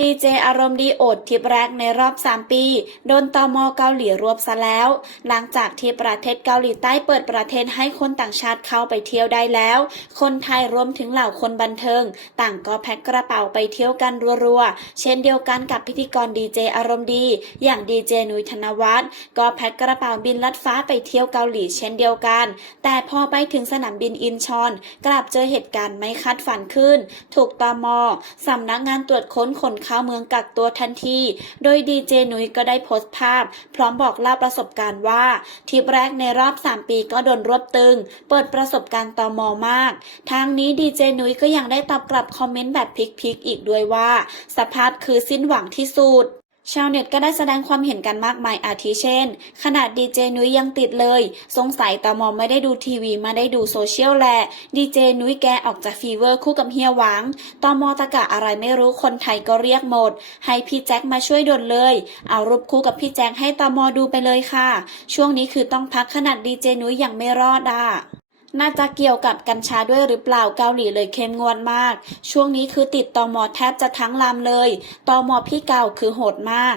ดีเจอารมณ์ดีโอดทิปแรกในรอบ 3 ปี โดนตอมเกาหลีรวบซะแล้ว หลังจากที่ประเทศเกาหลีใต้เปิดประเทศให้คนต่างชาติเข้าไปเที่ยวได้แล้ว คนไทยรวมถึงเหล่าคนบันเทิง ต่างก็แพ็คกระเป๋าไปเที่ยวกันรัวๆ เช่นเดียวกันกับพิธีกรดีเจอารมณ์ดี อย่างดีเจนุยธนวัฒน์ก็แพ็คกระเป๋าบินลัดฟ้าไปเที่ยวเกาหลีเช่นเดียวกัน แต่พอไปถึงสนามบินอินชอน กลับเจอเหตุการณ์ไม่คาดฝันขึ้น ถูกตมอสำนักงานตรวจค้นคนเข้าเมืองกักตัวทันที โดยดีเจนุ้ยก็ได้โพสต์ภาพ พร้อมบอกเล่าประสบการณ์ว่าทริปแรกในรอบ 3 ปีก็โดนรวบตึง เปิดประสบการณ์ตมมาก ทางนี้ดีเจนุ้ยก็ยังได้ตอบกลับคอมเมนต์แบบพลิกๆอีกด้วยว่า สภาพคือสิ้นหวังที่สุด ชาวเน็ตก็ได้แสดงความเห็นกันมากมายอาทิเช่น ขนาดดีเจนุ้ยยังติดเลย สงสัยตมอไม่ได้ดูทีวีมาได้ดูโซเชียลแหละดีเจนุ้ยแกออกจากฟีเวอร์คู่กับเฮียหวังตมอตะกะอะไรไม่รู้คนไทยก็เรียกหมด ให้พี่แจ็คมาช่วยดนเลย เอารูปคู่กับพี่แจ็คให้ตมอดูไปเลยค่ะ ช่วงนี้คือต้องพักขนาดดีเจนุ้ยยังไม่รอดอะ น่าจะเกี่ยวกับกัญชาด้วยหรือเปล่าเกาหลีเลยเข้มงวดมาก ช่วงนี้คือติดตอมอแทบจะทั้งลำเลยตอมอพี่เก่าคือโหดมาก